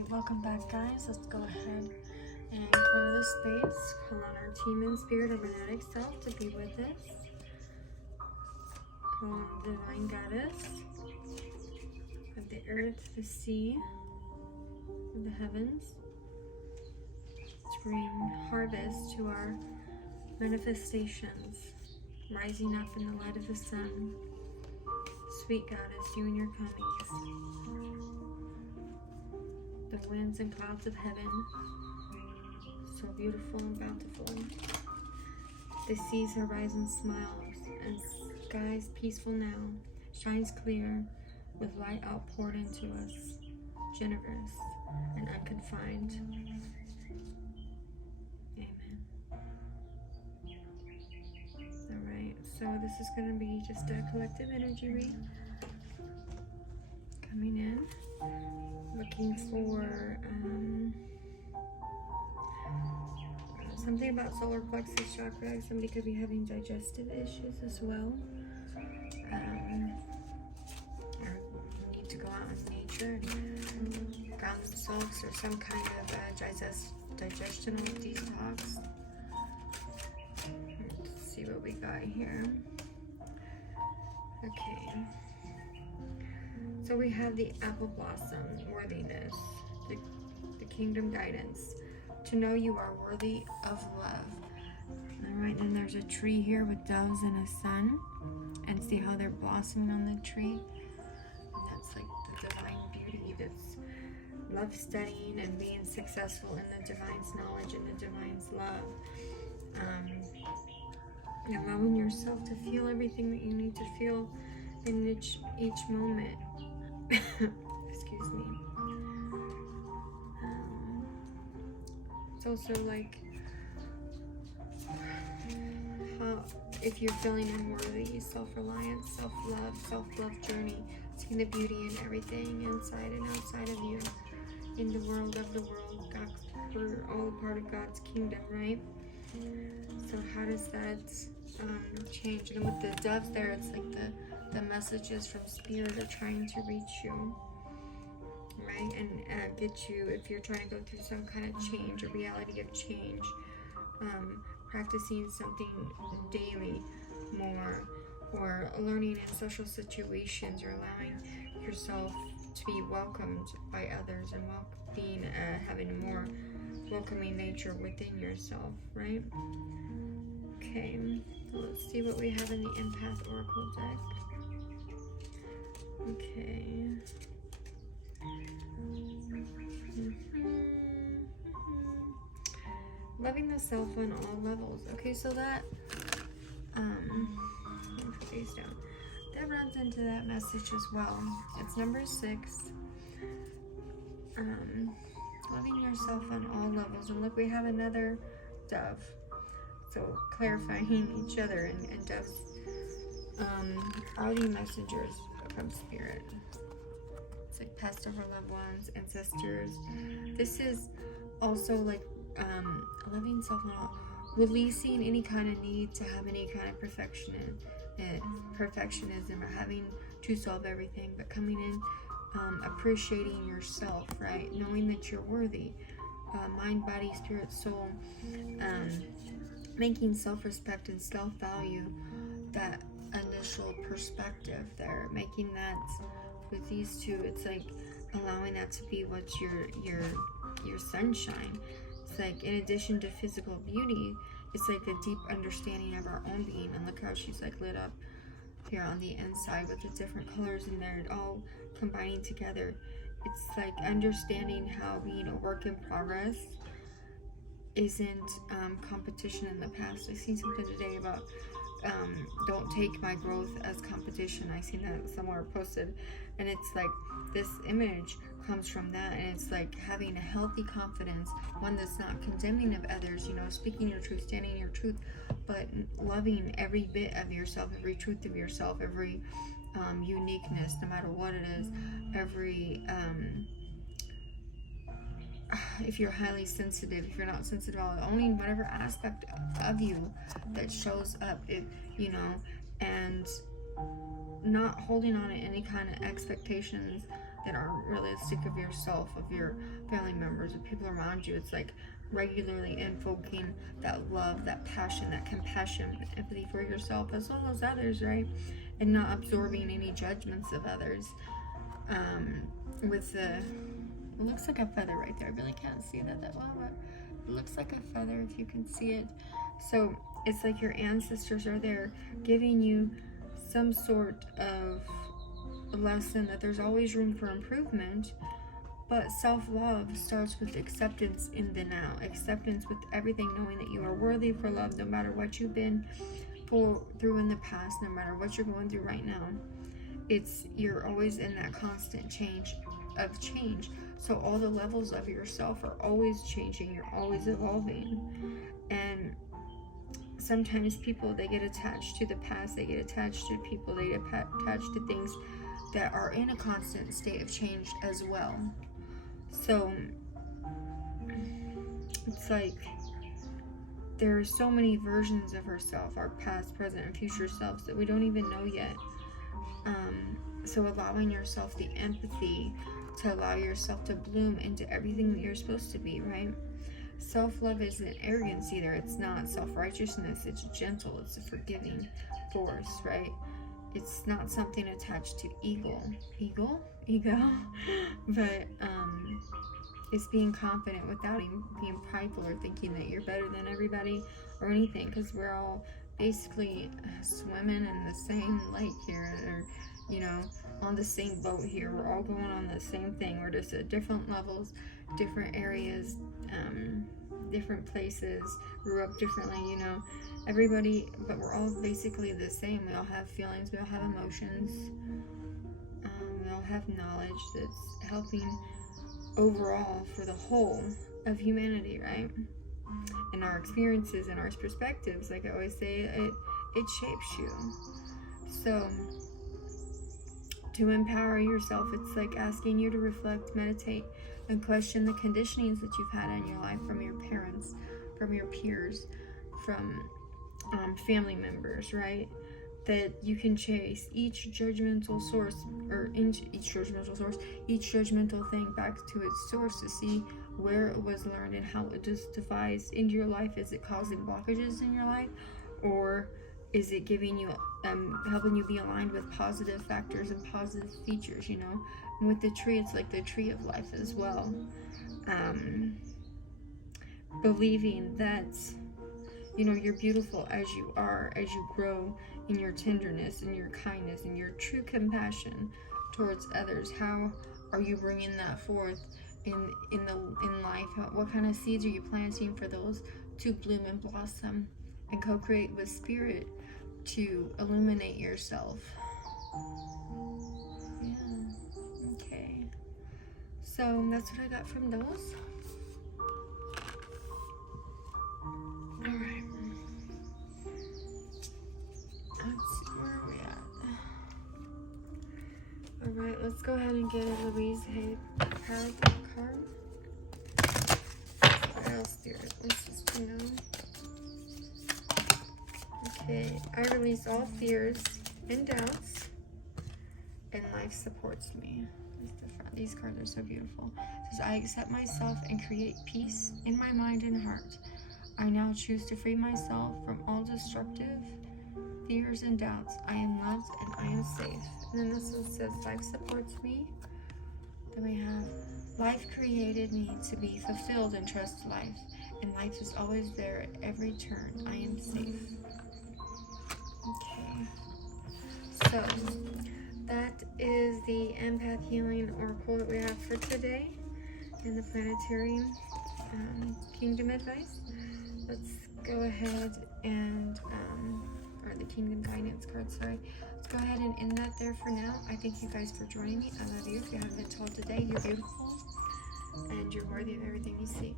Alright, welcome back, guys. Let's go ahead and clear the space. Call on our team in spirit, our magnetic self, to be with us. Call on the divine goddess of the earth, the sea, and the heavens. To bring harvest to our manifestations, rising up in the light of the sun. Sweet goddess, you and your comings. The winds and clouds of heaven, so beautiful and bountiful. The sea's horizon smiles, and skies peaceful now, shines clear, with light outpoured into us, generous and unconfined. Amen. Alright, so this is going to be just a collective energy read. Coming in. Looking for something about solar plexus chakra. Somebody could be having digestive issues as well, or need to go out in nature and ground themselves, or some kind of digestional detox. Let's see what we got here. Okay. So we have the apple blossom, worthiness, the kingdom guidance, to know you are worthy of love. All right, then there's a tree here with doves and a sun, and see how they're blossoming on the tree. And that's like the divine beauty, that's love studying and being successful in the divine's knowledge and the divine's love. Allowing yourself to feel everything that you need to feel in each moment. Excuse me. It's also like how, if you're feeling unworthy, self-reliance, self-love, self-love journey, seeing the beauty in everything inside and outside of you, in the world of the world. God, we're all part of God's kingdom, right? So how does that change? And with the doves there, it's like the messages from spirit are trying to reach you, right? And get you, if you're trying to go through some kind of change, a reality of change, practicing something daily more, or learning in social situations, or allowing yourself to be welcomed by others, and having a more welcoming nature within yourself, right? Okay, let's see what we have in the Empath Oracle deck. Okay. Loving the self on all levels. Okay, so that face down. That runs into that message as well. It's number 6. Loving yourself on all levels. And look, we have another dove. So clarifying each other, and doves are the messengers from spirit. It's like past over loved ones, ancestors. This is also like loving self and all, releasing any kind of need to have any kind of perfectionism, or having to solve everything, but coming in, appreciating yourself, right? Knowing that you're worthy, mind, body, spirit, soul, making self-respect and self-value that initial perspective there, making that with these two, it's like allowing that to be what's your sunshine. It's like, in addition to physical beauty, it's like a deep understanding of our own being. And look how she's like lit up here on the inside with the different colors in there, it all combining together. It's like understanding how being a work in progress isn't competition in the past. I seen something today about don't take my growth as competition. I seen that somewhere posted, and it's like this image comes from that, and it's like having a healthy confidence, one that's not condemning of others, speaking your truth, standing in your truth, but loving every bit of yourself, every truth of yourself, every uniqueness, no matter what it is, every if you're highly sensitive, if you're not sensitive at all, owning whatever aspect of you that shows up, and not holding on to any kind of expectations that aren't realistic of yourself, of your family members, of people around you. It's like regularly invoking that love, that passion, that compassion, empathy for yourself as well as others, right? And not absorbing any judgments of others. With the, it looks like a feather right there. I really can't see that well, but it looks like a feather if you can see it. So it's like your ancestors are there giving you some sort of lesson that there's always room for improvement. But self-love starts with acceptance in the now, acceptance with everything, knowing that you are worthy for love no matter what you've been through in the past, no matter what you're going through right now. You're always in that constant change. So all the levels of yourself are always changing, you're always evolving. And sometimes people, they get attached to the past, they get attached to people, they get attached to things that are in a constant state of change as well. So it's like there are so many versions of herself, our past, present, and future selves, that we don't even know yet. So allowing yourself the empathy to allow yourself to bloom into everything that you're supposed to be, right? Self-love isn't arrogance either. It's not self-righteousness. It's gentle. It's a forgiving force, right? It's not something attached to ego, but it's being confident without being prideful or thinking that you're better than everybody or anything, because we're all basically swimming in the same lake here, or on the same boat here. We're all going on the same thing. We're just at different levels, different areas, different places, grew up differently, everybody, but we're all basically the same. We all have feelings, we all have emotions, we all have knowledge that's helping overall for the whole of humanity, right? And our experiences and our perspectives, like I always say, it shapes you. So to empower yourself, it's like asking you to reflect, meditate, and question the conditionings that you've had in your life from your parents, from your peers, from family members, right? That you can chase each judgmental thing back to its source to see where it was learned and how it just devised into your life. Is it causing blockages in your life, or is it giving you, helping you be aligned with positive factors and positive features, And with the tree, it's like the tree of life as well. Believing that, you're beautiful as you are, as you grow in your tenderness and your kindness and your true compassion towards others. How are you bringing that forth in life? What kind of seeds are you planting for those to bloom and blossom and co-create with spirit to illuminate yourself? Yeah. Okay. So that's what I got from those. Alright. Let's see, where are we at? Alright, let's go ahead and get a Louise Hay Paradox card. What else, Spirit? Let's just, Okay, I release all fears and doubts, and life supports me. These cards are so beautiful. It says, I accept myself and create peace in my mind and heart. I now choose to free myself from all destructive fears and doubts. I am loved and I am safe. And then this one says, life supports me. Then we have, life created me to be fulfilled and trust life. And life is always there at every turn. I am safe. Okay. So, that is the empath healing oracle that we have for today in the planetary kingdom advice. Let's go ahead and, or the kingdom guidance card, sorry. Let's go ahead and end that there for now. I thank you guys for joining me. I love you. If you haven't been told today, you're beautiful and you're worthy of everything you seek.